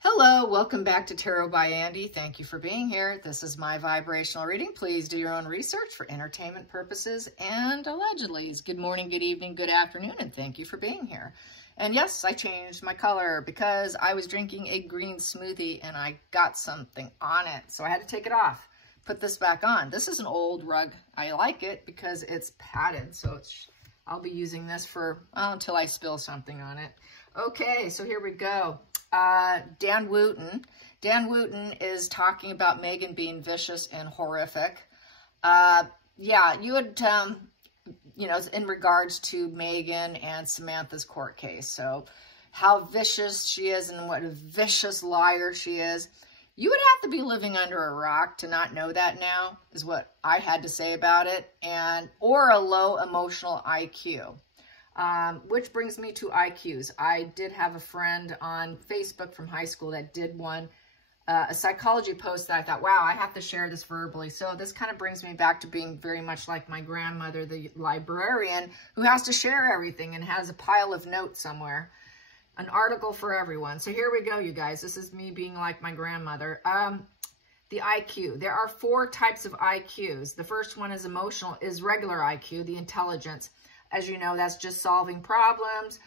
Hello, welcome back to Tarot by Andy. Thank you for being here. This is my vibrational reading. Please do your own research for entertainment purposes and allegedly. Good morning, good evening, good afternoon, and thank you for being here. And yes, I changed my color because I was drinking a green smoothie and I got something on it, so I had to take it off. Put this back on. This is an old rug. I like it because it's padded, so I'll be using this for until I spill something on it. Okay, so here we go. Dan Wooten. Dan Wooten is talking about Meghan being vicious and horrific. Yeah, you had, in regards to Meghan and Samantha's court case. So how vicious she is and what a vicious liar she is. You would have to be living under a rock to not know that now, is what I had to say about it, or a low emotional IQ. Which brings me to IQs. I did have a friend on Facebook from high school that did a psychology post that I thought, wow, I have to share this verbally. So this kind of brings me back to being very much like my grandmother, the librarian, who has to share everything and has a pile of notes somewhere. An article for everyone. So here we go, you guys. This is me being like my grandmother. The IQ. There are 4 types of IQs. The first one is regular IQ, the intelligence. As you know, that's just solving problems.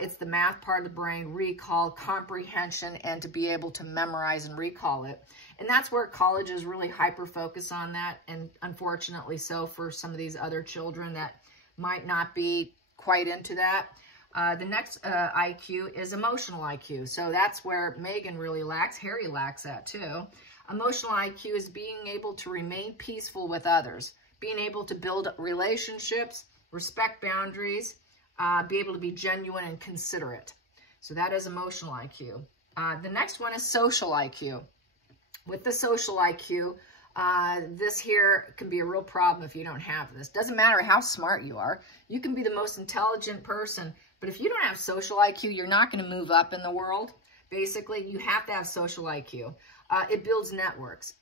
It's the math part of the brain, recall, comprehension, and to be able to memorize and recall it. And that's where colleges really hyper-focus on that, and unfortunately so for some of these other children that might not be quite into that. The next IQ is emotional IQ. So that's where Meghan really lacks. Harry lacks that too. Emotional IQ is being able to remain peaceful with others, being able to build relationships, respect boundaries, be able to be genuine and considerate. So that is emotional IQ. The next one is social IQ. With the social IQ, this here can be a real problem if you don't have this. Doesn't matter how smart you are. You can be the most intelligent person, but if you don't have social IQ, you're not going to move up in the world. Basically, you have to have social IQ. It builds networks,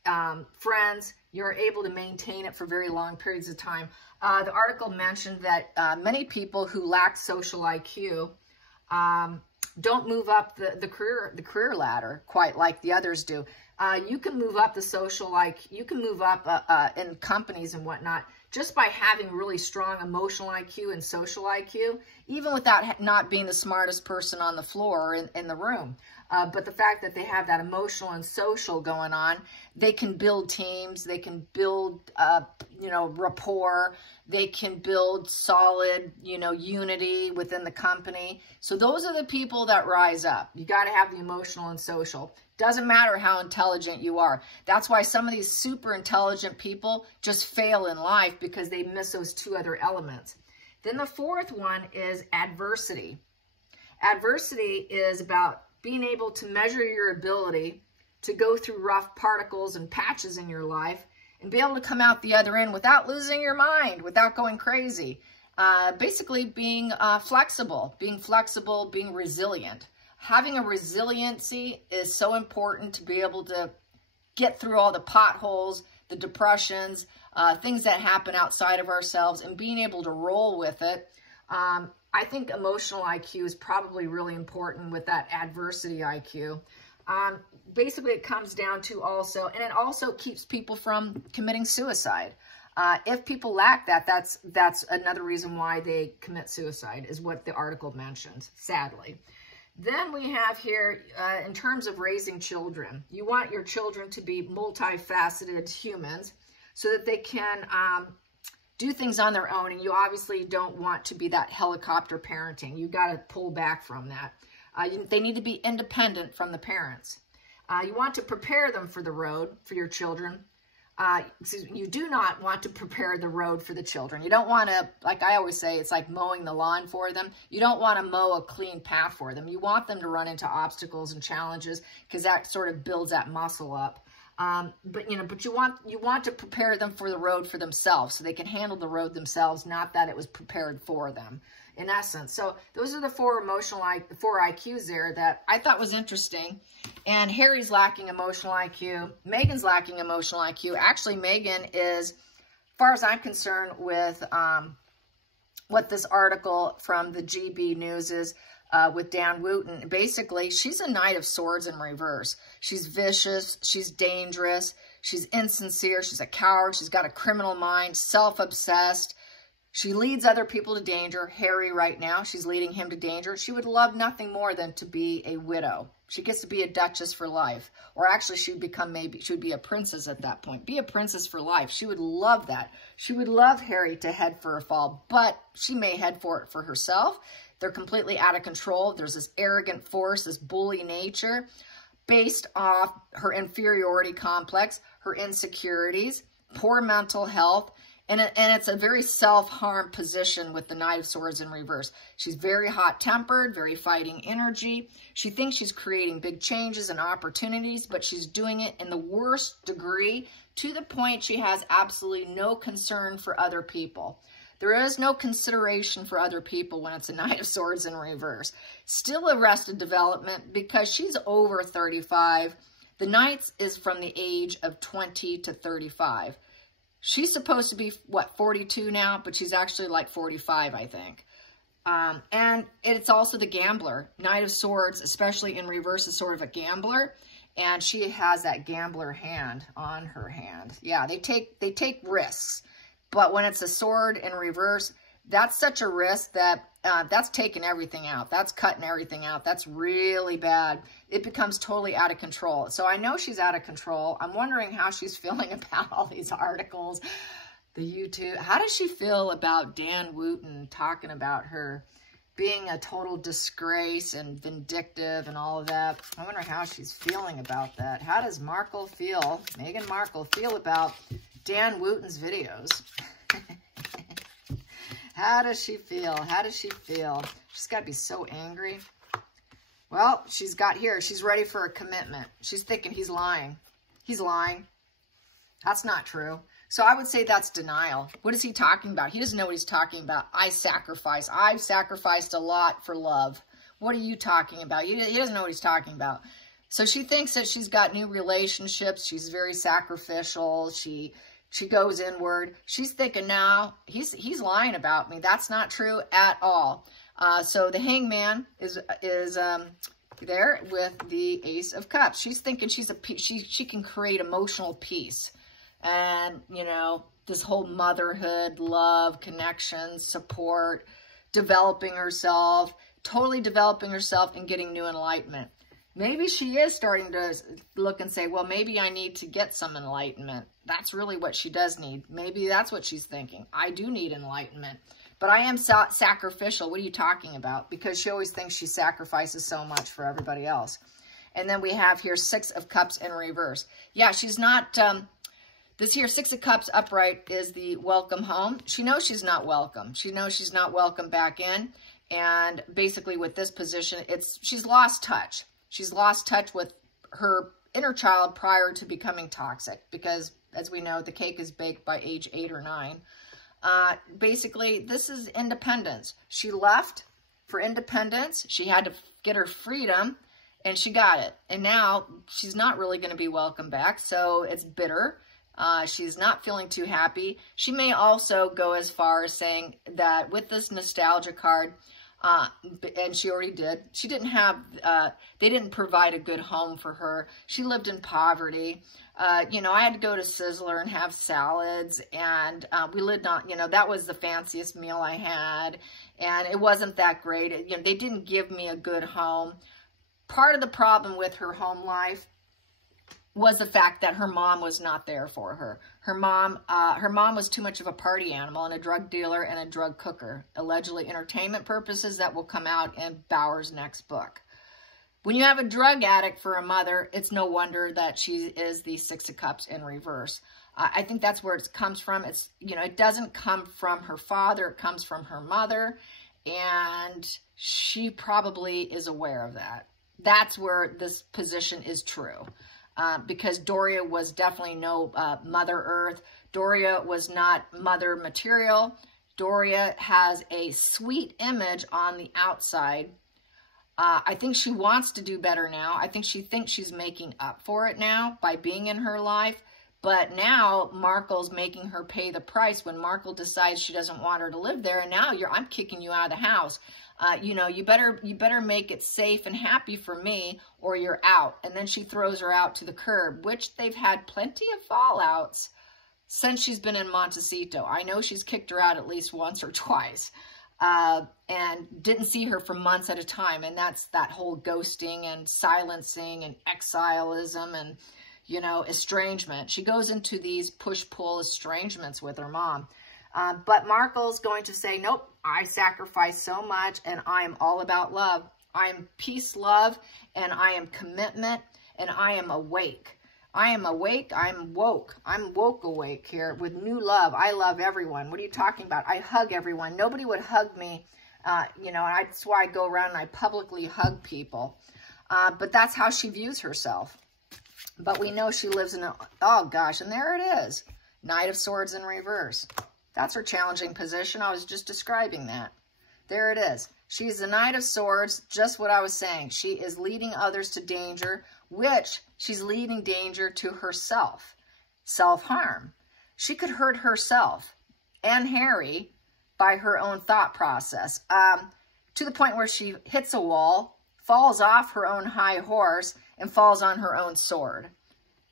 friends. You're able to maintain it for very long periods of time. The article mentioned that many people who lack social IQ don't move up the career ladder quite like the others do. You can move up the social, you can move up in companies and whatnot just by having really strong emotional IQ and social IQ, even without not being the smartest person on the floor or in the room. But the fact that they have that emotional and social going on, they can build teams, they can build, rapport, they can build solid, unity within the company. So those are the people that rise up. You got to have the emotional and social. Doesn't matter how intelligent you are. That's why some of these super intelligent people just fail in life because they miss those 2 other elements. Then the 4th one is adversity. Adversity is about being able to measure your ability to go through rough particles and patches in your life and be able to come out the other end without losing your mind, without going crazy. Basically being flexible, being resilient. Having a resiliency is so important to be able to get through all the potholes, the depressions, things that happen outside of ourselves, and being able to roll with it. I think emotional IQ is probably really important with that adversity IQ. Basically, it comes down to also, and it also keeps people from committing suicide. If people lack that, that's another reason why they commit suicide, is what the article mentions, sadly. Then we have here, in terms of raising children, you want your children to be multifaceted humans so that they can do things on their own, and you obviously don't want to be that helicopter parenting. You got to pull back from that. They need to be independent from the parents. You want to prepare them for the road for your children. You do not want to prepare the road for the children. You don't want to, like I always say, it's like mowing the lawn for them. You don't want to mow a clean path for them. You want them to run into obstacles and challenges because that sort of builds that muscle up. But you want to prepare them for the road for themselves so they can handle the road themselves, not that it was prepared for them, in essence. So those are the 4 IQs there that I thought was interesting. And Harry's lacking emotional IQ. Meghan's lacking emotional IQ. Actually, Meghan is, as far as I'm concerned, with what this article from the GB News is, with Dan Wooten. Basically, she's a Knight of Swords in reverse. She's vicious. She's dangerous. She's insincere. She's a coward. She's got a criminal mind, self-obsessed. She leads other people to danger. Harry right now, she's leading him to danger. She would love nothing more than to be a widow. She gets to be a duchess for life. Or actually, she would become she would be a princess at that point. Be a princess for life. She would love that. She would love Harry to head for a fall, but she may head for it for herself. They're completely out of control. There's this arrogant force, this bully nature, based off her inferiority complex, her insecurities, poor mental health, and it's a very self-harm position with the Knight of Swords in reverse. She's very hot-tempered, very fighting energy. She thinks she's creating big changes and opportunities, but she's doing it in the worst degree, to the point she has absolutely no concern for other people. There is no consideration for other people when it's a Knight of Swords in reverse. Still arrested development because she's over 35. The Knights is from the age of 20 to 35. She's supposed to be, what, 42 now? But she's actually like 45, I think. And it's also the gambler. Knight of Swords, especially in reverse, is sort of a gambler. And she has that gambler hand on her hand. Yeah, they take risks. But when it's a sword in reverse, that's such a risk that that's taking everything out. That's cutting everything out. That's really bad. It becomes totally out of control. So I know she's out of control. I'm wondering how she's feeling about all these articles, the YouTube. How does she feel about Dan Wooten talking about her being a total disgrace and vindictive and all of that? I wonder how she's feeling about that. How does Markle feel, Meghan Markle, feel about Dan Wooten's videos? How does she feel? How does she feel? She's got to be so angry. Well, she's ready for a commitment. She's thinking he's lying. He's lying. That's not true. So I would say that's denial. What is he talking about? He doesn't know what he's talking about. I've sacrificed a lot for love. What are you talking about? He doesn't know what he's talking about. So she thinks that she's got new relationships. She's very sacrificial. She goes inward. She's thinking now, he's lying about me. That's not true at all. So the Hangman is there with the Ace of Cups. She's thinking she can create emotional peace. And, you know, this whole motherhood, love, connection, support, developing herself, totally developing herself and getting new enlightenment. Maybe she is starting to look and say, well, maybe I need to get some enlightenment. That's really what she does need. Maybe that's what she's thinking. I do need enlightenment. But I am sacrificial. What are you talking about? Because she always thinks she sacrifices so much for everybody else. And then we have here Six of Cups in reverse. Yeah, she's not... this here, Six of Cups upright is the welcome home. She knows she's not welcome. She knows she's not welcome back in. And basically with this position, she's lost touch. She's lost touch with her inner child prior to becoming toxic. Because, as we know, the cake is baked by age 8 or 9. Basically, this is independence. She left for independence. She had to get her freedom, and she got it. And now she's not really going to be welcome back, so it's bitter. She's not feeling too happy. She may also go as far as saying that with this nostalgia card, and she already did, she didn't have, they didn't provide a good home for her. She lived in poverty. You know, I had to go to Sizzler and have salads, and we lived on, you know, that was the fanciest meal I had, and it wasn't that great. You know, they didn't give me a good home. Part of the problem with her home life was the fact that her mom was not there for her. Her mom was too much of a party animal and a drug dealer and a drug cooker. Allegedly entertainment purposes that will come out in Bauer's next book. When you have a drug addict for a mother, it's no wonder that she is the Six of Cups in reverse. I think that's where it comes from. It's, you know, it doesn't come from her father. It comes from her mother, and she probably is aware of that. That's where this position is true. Because Doria was definitely no Mother Earth. Doria was not mother material. Doria has a sweet image on the outside. I think she wants to do better now. I think she thinks she's making up for it now by being in her life. But now Markle's making her pay the price when Markle decides she doesn't want her to live there. And now I'm kicking you out of the house. You know, you better make it safe and happy for me or you're out. And then she throws her out to the curb, which they've had plenty of fallouts since she's been in Montecito. I know she's kicked her out at least once or twice, and didn't see her for months at a time. And that's that whole ghosting and silencing and exilism and, you know, estrangement. She goes into these push-pull estrangements with her mom. But Markle's going to say, nope, I sacrificed so much and I am all about love. I am peace, love, and I am commitment, and I am awake. I am awake. I'm woke. I'm woke awake here with new love. I love everyone. What are you talking about? I hug everyone. Nobody would hug me, you know, and that's why I go around and I publicly hug people. But that's how she views herself. But we know she lives in a, oh gosh, and there it is. Knight of Swords in reverse. That's her challenging position. I was just describing that. There it is. She's the Knight of Swords, just what I was saying. She is leading others to danger, which she's leading danger to herself. Self-harm. She could hurt herself and Harry by her own thought process, to the point where she hits a wall, falls off her own high horse, and falls on her own sword,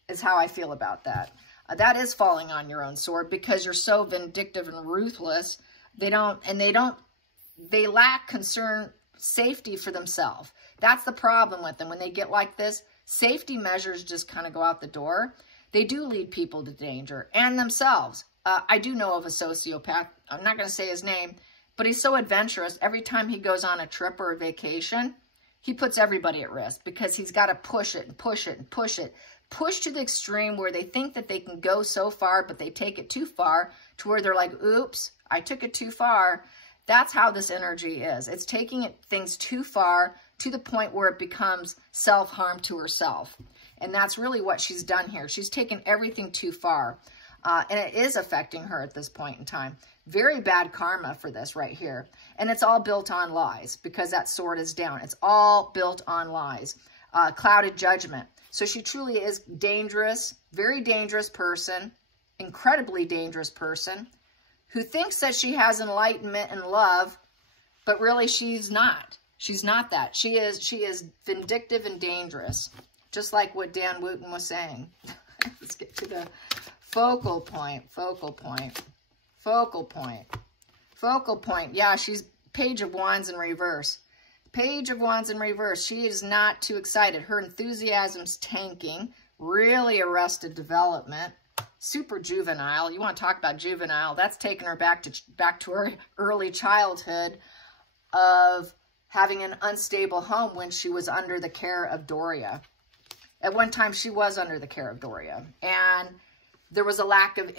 is how I feel about that. That is falling on your own sword because you're so vindictive and ruthless. They lack concern, safety for themselves. That's the problem with them. When they get like this, safety measures just kind of go out the door. They do lead people to danger and themselves. I do know of a sociopath. I'm not going to say his name, but he's so adventurous. Every time he goes on a trip or a vacation, he puts everybody at risk because he's got to push it and push it and push it. Push to the extreme where they think that they can go so far, but they take it too far to where they're like, oops, I took it too far. That's how this energy is. It's taking things too far to the point where it becomes self-harm to herself. And that's really what she's done here. She's taken everything too far. And it is affecting her at this point in time. Very bad karma for this right here. And it's all built on lies because that sword is down. It's all built on lies. Clouded judgment. So she truly is dangerous, very dangerous person, incredibly dangerous person, who thinks that she has enlightenment and love, but really she's not. She's not that. She is vindictive and dangerous, just like what Dan Wooten was saying. Let's get to the focal point, focal point, focal point, focal point. Yeah, she's Page of Wands in reverse. Page of Wands in reverse. She is not too excited. Her enthusiasm's tanking. Really arrested development. Super juvenile. You want to talk about juvenile? That's taking her back to her early childhood of having an unstable home when she was under the care of Doria. At one time, she was under the care of Doria. And there was a lack of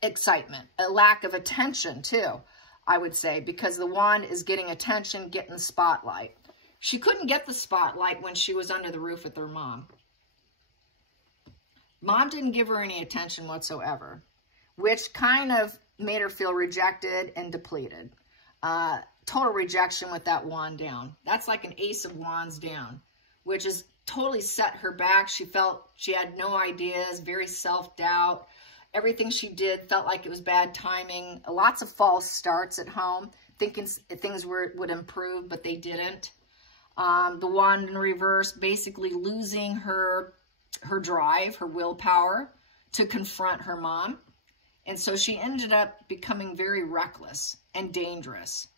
excitement, a lack of attention, too. I would say, because the wand is getting attention, getting the spotlight. She couldn't get the spotlight when she was under the roof with her mom. Mom didn't give her any attention whatsoever, which kind of made her feel rejected and depleted. Total rejection with that wand down. That's like an Ace of Wands down, which has totally set her back. She felt she had no ideas, very self-doubt. Everything she did felt like it was bad timing. Lots of false starts at home, thinking things would improve, but they didn't. The wand in reverse, basically losing her drive, her willpower to confront her mom. And so she ended up becoming very reckless and dangerous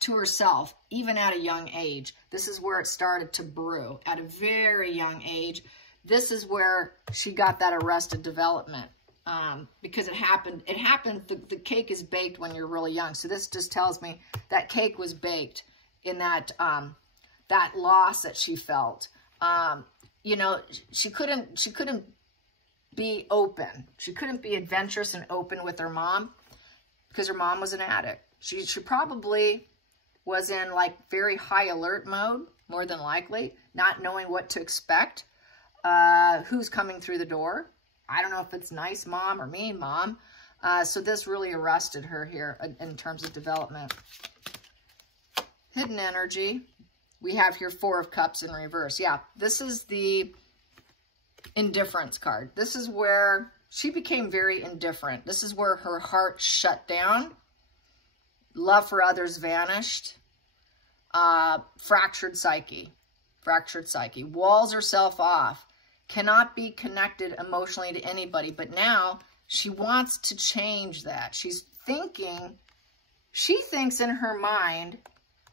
to herself, even at a young age. This is where it started to brew. At a very young age, this is where she got that arrested development. Because it happened, the cake is baked when you're really young. So this just tells me that cake was baked in that, that loss that she felt. You know, she couldn't be open. She couldn't be adventurous and open with her mom because her mom was an addict. She probably was in like very high alert mode, more than likely, not knowing what to expect, who's coming through the door. I don't know if it's nice mom or mean mom. So this really arrested her here in terms of development. Hidden energy. We have here Four of Cups in reverse. Yeah, this is the indifference card. This is where she became very indifferent. This is where her heart shut down. Love for others vanished. fractured psyche, walls herself off, cannot be connected emotionally to anybody. But now she wants to change that. She thinks in her mind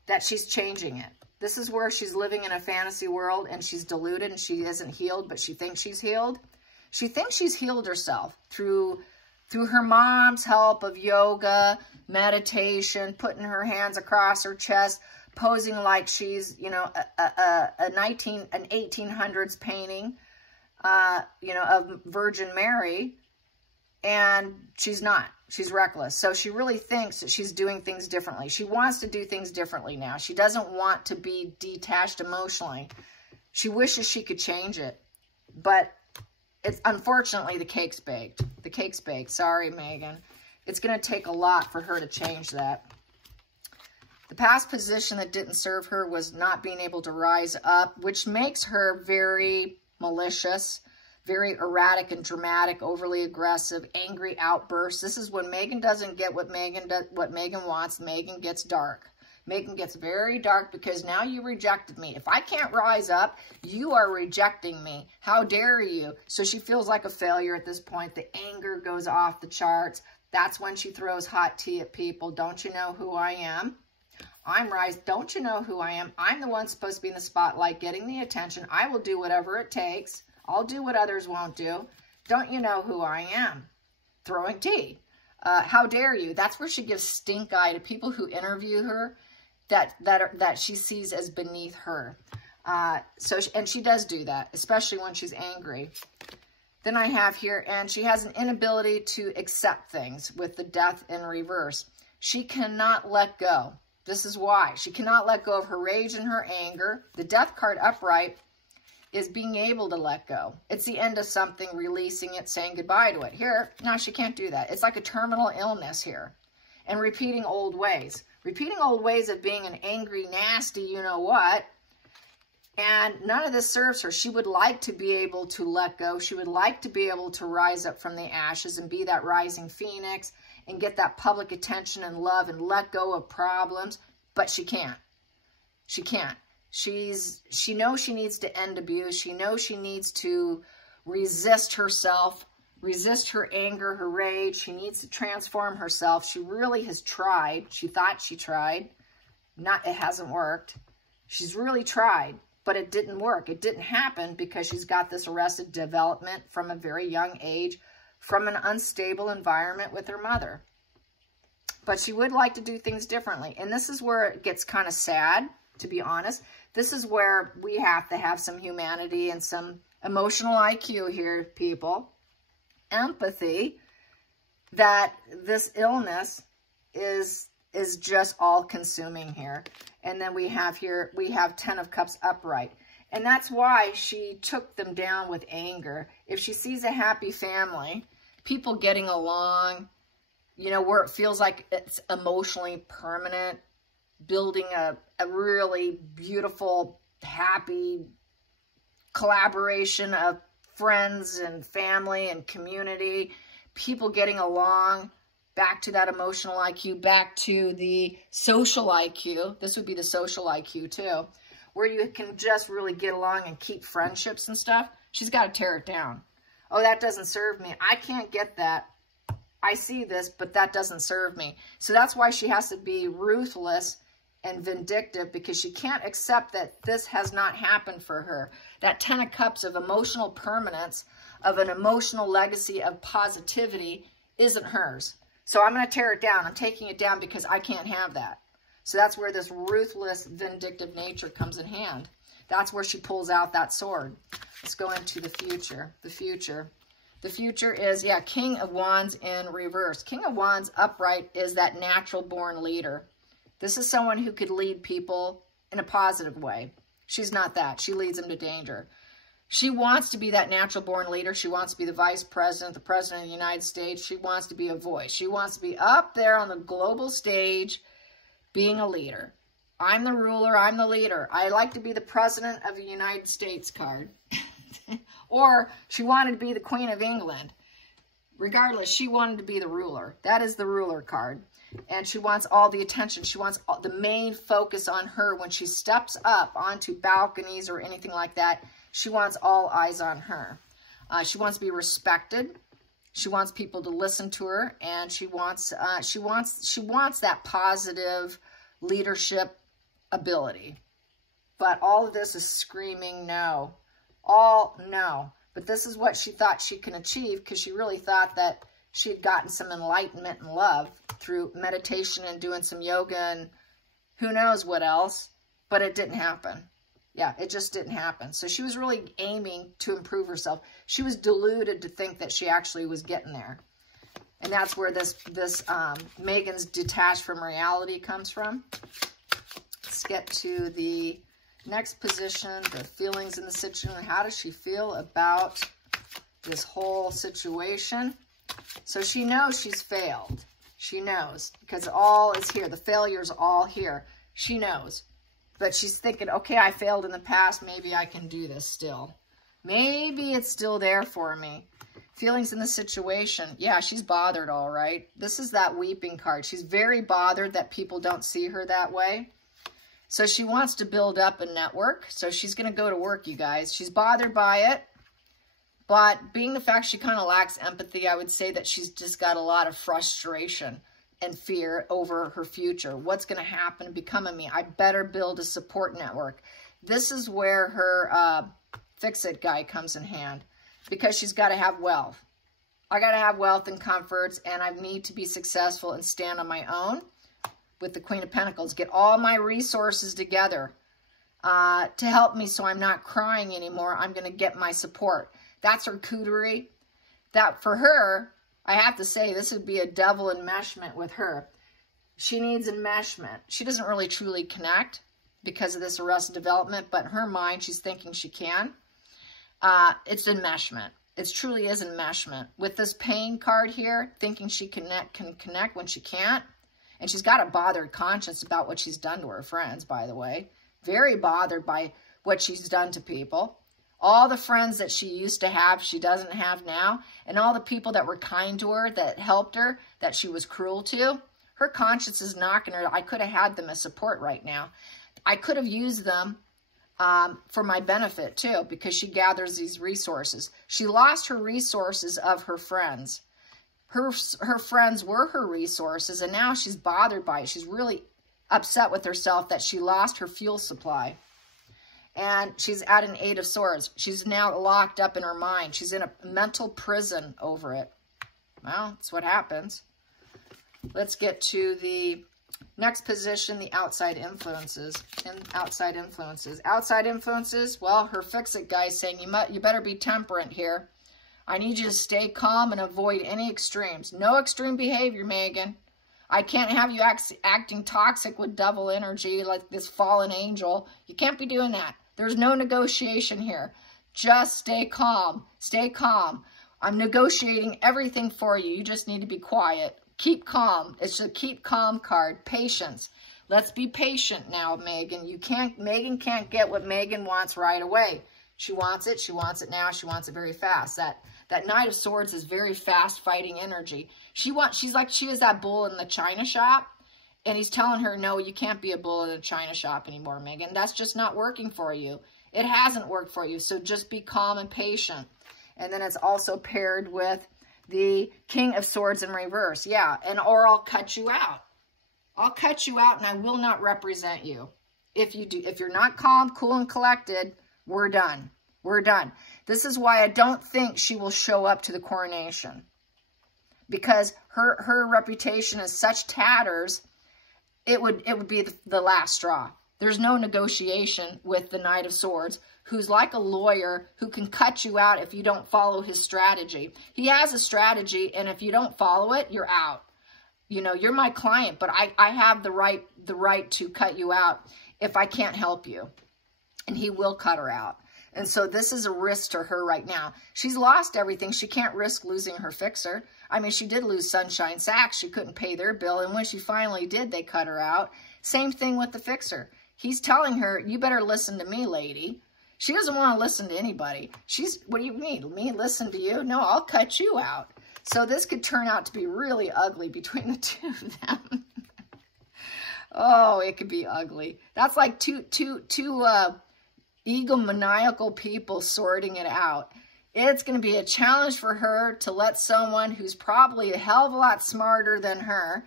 that she's changing it. This is where she's living in a fantasy world and she's deluded and she isn't healed, but she thinks she's healed. She thinks she's healed herself through her mom's help of yoga, meditation, putting her hands across her chest, posing like she's, you know, an 1800s painting, you know, of Virgin Mary, and she's not. She's reckless. So she really thinks that she's doing things differently. She wants to do things differently now. She doesn't want to be detached emotionally. She wishes she could change it, but it's unfortunately the cake's baked. The cake's baked. Sorry, Meghan. It's going to take a lot for her to change that. The past position that didn't serve her was not being able to rise up, which makes her very malicious, very erratic and dramatic, overly aggressive, angry outbursts. This is when Meghan doesn't get what Meghan wants. Meghan gets dark. Meghan gets very dark because now you rejected me. If I can't rise up, you are rejecting me. How dare you? So she feels like a failure at this point. The anger goes off the charts. That's when she throws hot tea at people. Don't you know who I am? Don't you know who I am? I'm the one supposed to be in the spotlight, getting the attention. I will do whatever it takes. I'll do what others won't do. Don't you know who I am? Throwing tea. How dare you? That's where she gives stink eye to people who interview her that she sees as beneath her. And she does do that, especially when she's angry. Then I have here, and she has an inability to accept things with the death in reverse. She cannot let go. This is why. She cannot let go of her rage and her anger. The death card upright is being able to let go. It's the end of something, releasing it, saying goodbye to it. Here, no, she can't do that. It's like a terminal illness here. And repeating old ways. Repeating old ways of being an angry, nasty, you-know-what. And none of this serves her. She would like to be able to let go. She would like to be able to rise up from the ashes and be that rising phoenix and get that public attention and love and let go of problems. But she can't. She can't. She knows she needs to end abuse. She knows she needs to resist herself, resist her anger, her rage. She needs to transform herself. She really has tried. She thought she tried. It hasn't worked. She's really tried, but it didn't work. It didn't happen because she's got this arrested development from a very young age, from an unstable environment with her mother. But she would like to do things differently. And this is where it gets kind of sad, to be honest. This is where we have to have some humanity and some emotional IQ here, people. Empathy, that this illness is just all-consuming here. And then we have here, we have 10 of Cups upright. And that's why she took them down with anger. If she sees a happy family, people getting along, you know, where it feels like it's emotionally permanent, building a really beautiful, happy collaboration of friends and family and community, people getting along, back to that emotional IQ, back to the social IQ. This would be the social IQ too, where you can just really get along and keep friendships and stuff. She's got to tear it down. Oh, that doesn't serve me. I can't get that. I see this, but that doesn't serve me. So that's why she has to be ruthless and vindictive, because she can't accept that this has not happened for her. That 10 of Cups of emotional permanence, of an emotional legacy of positivity, isn't hers. So I'm going to tear it down. I'm taking it down because I can't have that. So that's where this ruthless, vindictive nature comes in hand. That's where she pulls out that sword. Let's go into the future. The future. The future is, yeah, King of Wands in reverse. King of Wands upright is that natural-born leader. This is someone who could lead people in a positive way. She's not that. She leads them to danger. She wants to be that natural-born leader. She wants to be the vice president, the president of the United States. She wants to be a voice. She wants to be up there on the global stage being a leader. I'm the ruler. I'm the leader. I like to be the president of the United States card. Or she wanted to be the Queen of England. regardless, she wanted to be the ruler. That is the ruler card. And she wants all the attention. She wants the main focus on her when she steps up onto balconies or anything like that. She wants all eyes on her. She wants to be respected. She wants people to listen to her, and she wants that positive leadership ability. But all of this is screaming no. All no. But this is what she thought she can achieve, because she really thought that she had gotten some enlightenment and love through meditation and doing some yoga and who knows what else, but it didn't happen. Yeah, it just didn't happen. So she was really aiming to improve herself. She was deluded to think that she actually was getting there. And that's where this Meghan's detached from reality comes from. Let's get to the next position, the feelings in the situation. How does she feel about this whole situation? So she knows she's failed. She knows, because all is here. The failure's all here. She knows. But she's thinking, okay, I failed in the past. Maybe I can do this still. Maybe it's still there for me. Feelings in the situation. Yeah, she's bothered, all right. This is that weeping card. She's very bothered that people don't see her that way. So she wants to build up a network. So she's going to go to work, you guys. She's bothered by it. But being the fact she kind of lacks empathy, I would say that she's just got a lot of frustration and fear over her future. What's going to happen to becoming me? I better build a support network. This is where her fix-it guy comes in hand, because she's got to have wealth. I got to have wealth and comforts, and I need to be successful and stand on my own with the Queen of Pentacles. Get all my resources together to help me so I'm not crying anymore. I'm going to get my support. That's her cootery. That for her, I have to say, this would be a devil enmeshment with her. She needs enmeshment. She doesn't really truly connect because of this arrested development, but in her mind, she's thinking she can. It's enmeshment. It truly is enmeshment. With this pain card here, thinking she can connect when she can't. And she's got a bothered conscience about what she's done to her friends, by the way. Very bothered by what she's done to people. All the friends that she used to have, she doesn't have now. And all the people that were kind to her, that helped her, that she was cruel to. Her conscience is knocking her. I could have had them as support right now. I could have used them for my benefit too, because she gathers these resources. She lost her resources of her friends. Her friends were her resources, and now she's bothered by it. She's really upset with herself that she lost her fuel supply. And she's at an 8 of Swords. She's now locked up in her mind. She's in a mental prison over it. Well, that's what happens. Let's get to the next position, the outside influences. Outside influences, well, her fix-it guy is saying, you better be temperate here. I need you to stay calm and avoid any extremes. No extreme behavior, Meghan. I can't have you acting toxic with devil energy like this fallen angel. You can't be doing that. There's no negotiation here. Just stay calm. Stay calm. I'm negotiating everything for you. You just need to be quiet. Keep calm. It's a keep calm card. Patience. Let's be patient now, Meghan. Meghan can't get what Meghan wants right away. She wants it. She wants it now. She wants it very fast. That Knight of Swords is very fast fighting energy. She's like she is that bull in the china shop. And he's telling her, no, you can't be a bull in a china shop anymore, Meghan. That's just not working for you. It hasn't worked for you. So just be calm and patient. And then it's also paired with the King of Swords in reverse. Yeah, or I'll cut you out. I'll cut you out and I will not represent you. If you're not calm, cool, and collected, we're done. We're done. This is why I don't think she will show up to the coronation. Because her reputation is such tatters, it would be the last straw. There's no negotiation with the Knight of Swords, who's like a lawyer who can cut you out if you don't follow his strategy. He has a strategy, and if you don't follow it, you're out. You know, you're my client, but I have the right to cut you out if I can't help you. And he will cut her out. And so this is a risk to her right now. She's lost everything. She can't risk losing her fixer. I mean, she did lose Sunshine Sacks. She couldn't pay their bill. And when she finally did, they cut her out. Same thing with the fixer. He's telling her, you better listen to me, lady. She doesn't want to listen to anybody. What do you mean? Me listen to you? No, I'll cut you out. So this could turn out to be really ugly between the two of them. Oh, it could be ugly. That's like two egomaniacal people sorting it out. It's going to be a challenge for her to let someone who's probably a hell of a lot smarter than her,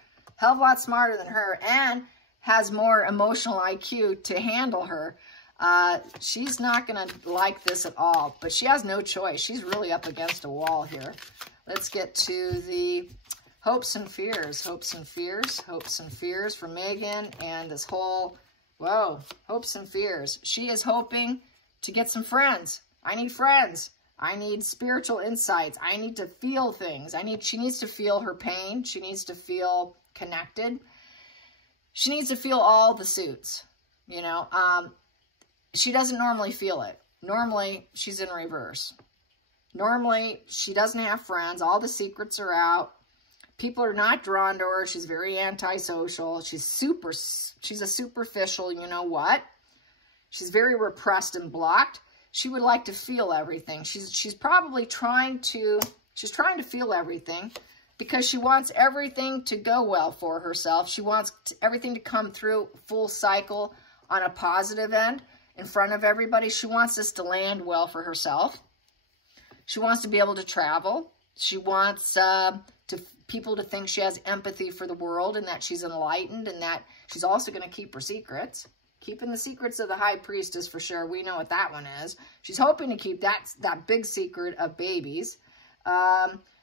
and has more emotional IQ to handle her. She's not going to like this at all, but she has no choice. She's really up against a wall here. Let's get to the hopes and fears. Hopes and fears for Meghan and this whole, whoa, hopes and fears. She is hoping to get some friends. I need friends. I need spiritual insights. I need to feel things. She needs to feel her pain. She needs to feel connected. She needs to feel all the suits, you know. She doesn't normally feel it. Normally, she's in reverse. Normally, she doesn't have friends. All the secrets are out. People are not drawn to her. She's very antisocial. She's a superficial, you know what? She's very repressed and blocked. She would like to feel everything. She's probably trying to feel everything because she wants everything to go well for herself. She wants everything to come through full cycle on a positive end in front of everybody. She wants this to land well for herself. She wants to be able to travel. She wants people to think she has empathy for the world and that she's enlightened and that she's also going to keep her secrets. Keeping the secrets of the high priestess for sure. We know what that one is. She's hoping to keep that big secret of babies.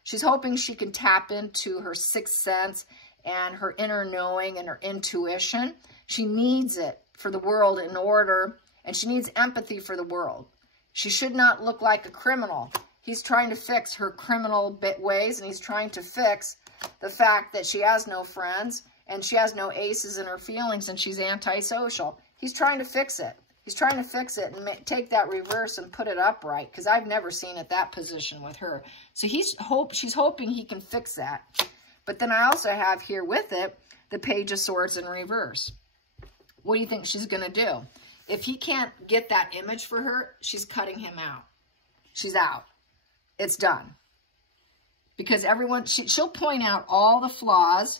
She's hoping she can tap into her sixth sense and her inner knowing and her intuition. She needs it for the world in order, and she needs empathy for the world. She should not look like a criminal. He's trying to fix her criminal ways, and he's trying to fix the fact that she has no friends and she has no aces in her feelings and she's antisocial. He's trying to fix it. He's trying to fix it and take that reverse and put it upright, because I've never seen it that position with her. So she's hoping he can fix that. But then I also have here with it the Page of Swords in reverse. What do you think she's going to do? If he can't get that image for her, she's cutting him out. She's out. It's done. Because she'll point out all the flaws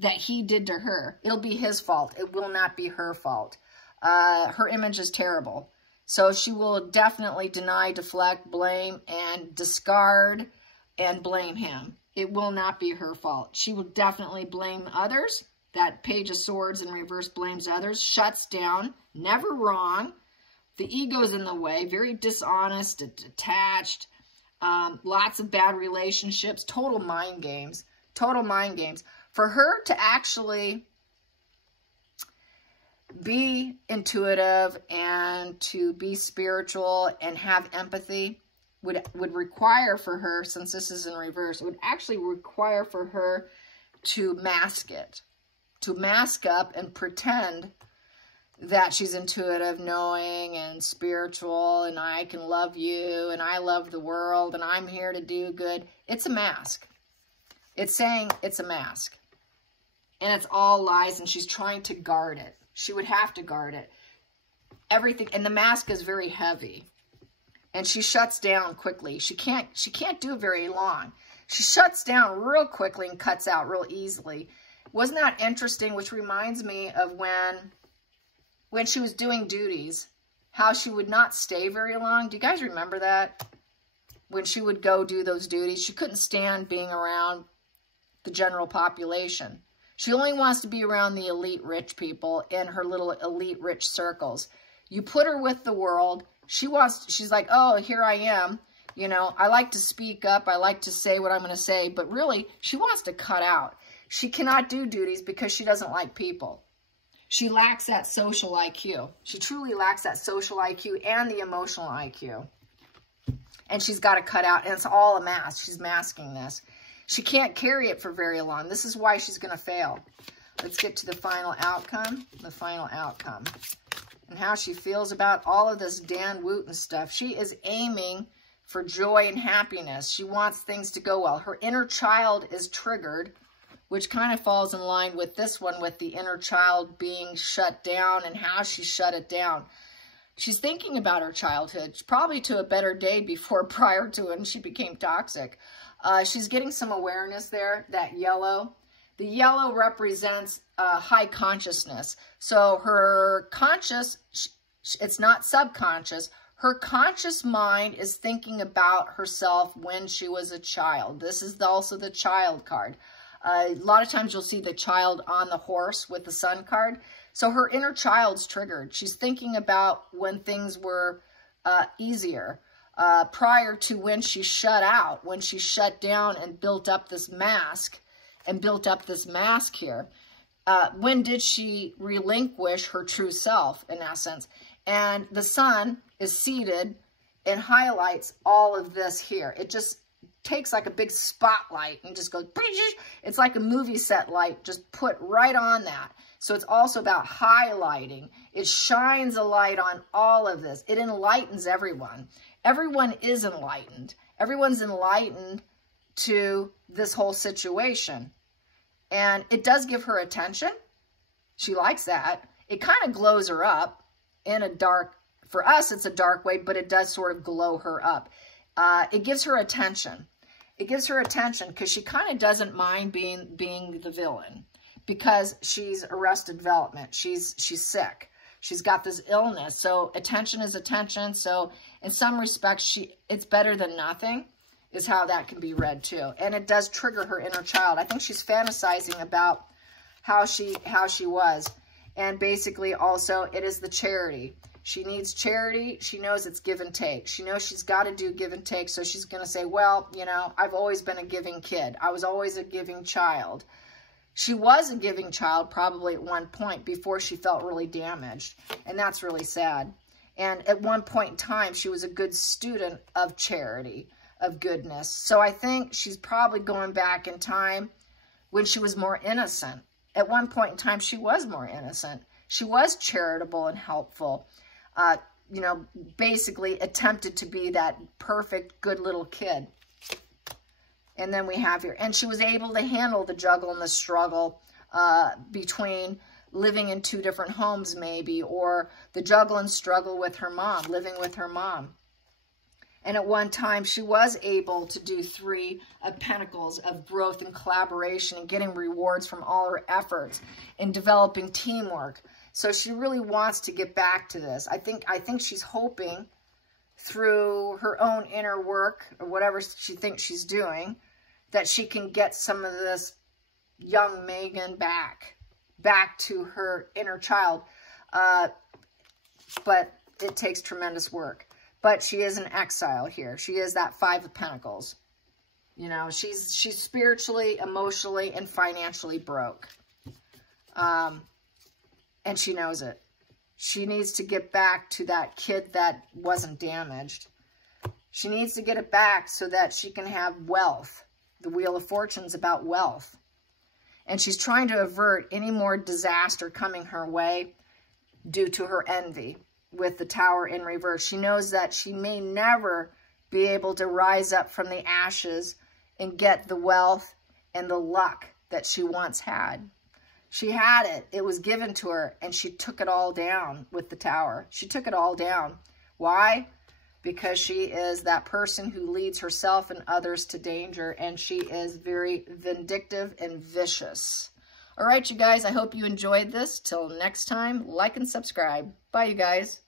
that he did to her. It'll be his fault. It will not be her fault. Her image is terrible. So she will definitely deny, deflect, blame, and discard and blame him. It will not be her fault. She will definitely blame others. That Page of Swords in reverse blames others, shuts down, never wrong. The ego's in the way, very dishonest, attached, lots of bad relationships, total mind games, total mind games. For her to actually be intuitive and to be spiritual and have empathy would require for her, since this is in reverse, would actually require for her to mask it, to mask up and pretend that she's intuitive, knowing, and spiritual, and I can love you, and I love the world, and I'm here to do good. It's a mask. It's saying it's a mask. And it's all lies, and she's trying to guard it. She would have to guard it. Everything, and the mask is very heavy. And she shuts down quickly. She can't do it very long. She shuts down real quickly and cuts out real easily. Wasn't that interesting? Which reminds me of when she was doing duties, how she would not stay very long. Do you guys remember that? When she would go do those duties, she couldn't stand being around the general population. She only wants to be around the elite rich people in her little elite rich circles. You put her with the world. She's like, oh, here I am. You know, I like to speak up. I like to say what I'm going to say. But really, she wants to cut out. She cannot do duties because she doesn't like people. She lacks that social IQ. She truly lacks that social IQ and the emotional IQ. And she's got to cut out. And it's all a mask. She's masking this. She can't carry it for very long. This is why she's going to fail. Let's get to the final outcome. The final outcome. And how she feels about all of this Dan Wooten stuff. She is aiming for joy and happiness. She wants things to go well. Her inner child is triggered, which kind of falls in line with this one, with the inner child being shut down and how she shut it down. She's thinking about her childhood, probably to a better day prior to when she became toxic. She's getting some awareness there, that yellow. The yellow represents high consciousness. So her conscious, it's not subconscious. Her conscious mind is thinking about herself when she was a child. This is also the child card. A lot of times you'll see the child on the horse with the sun card. So her inner child's triggered. She's thinking about when things were easier, prior to when she shut out, when she shut down and built up this mask here. When did she relinquish her true self, in essence? And the sun is seated and highlights all of this here. It just takes like a big spotlight and just goes, it's like a movie set light, just put right on that. So it's also about highlighting. It shines a light on all of this. It enlightens everyone. Everyone is enlightened. Everyone's enlightened to this whole situation. And it does give her attention. She likes that. It kind of glows her up in a dark, for us it's a dark way, but it does sort of glow her up. It gives her attention. It gives her attention because she kind of doesn't mind being the villain, because she's arrested development. She's sick. She's got this illness. So attention is attention. So in some respects, it's better than nothing, is how that can be read too. And it does trigger her inner child. I think she's fantasizing about how she was. And basically also it is the charity. She needs charity. She knows it's give and take. She knows she's got to do give and take. So she's going to say, well, you know, I've always been a giving kid. I was always a giving child. She was a giving child probably at one point before she felt really damaged. And that's really sad. And at one point in time, she was a good student of charity, of goodness. So I think she's probably going back in time when she was more innocent. At one point in time, she was more innocent. She was charitable and helpful. You know, basically attempted to be that perfect, good little kid. And then we have here, and she was able to handle the juggle and the struggle between living in two different homes maybe, or the juggle and struggle with her mom, living with her mom. And at one time, she was able to do 3 of Pentacles of growth and collaboration and getting rewards from all her efforts in developing teamwork. So she really wants to get back to this. I think she's hoping through her own inner work or whatever she thinks she's doing that she can get some of this young Meghan back to her inner child. But it takes tremendous work. But she is in exile here. She is that 5 of Pentacles. You know, she's spiritually, emotionally, and financially broke. And she knows it. She needs to get back to that kid that wasn't damaged. She needs to get it back so that she can have wealth. The Wheel of Fortune's about wealth. And she's trying to avert any more disaster coming her way due to her envy with the Tower in reverse. She knows that she may never be able to rise up from the ashes and get the wealth and the luck that she once had. She had it. It was given to her, and she took it all down with the Tower. She took it all down. Why? Because she is that person who leads herself and others to danger, and she is very vindictive and vicious. All right, you guys, I hope you enjoyed this. Till next time, like and subscribe. Bye, you guys.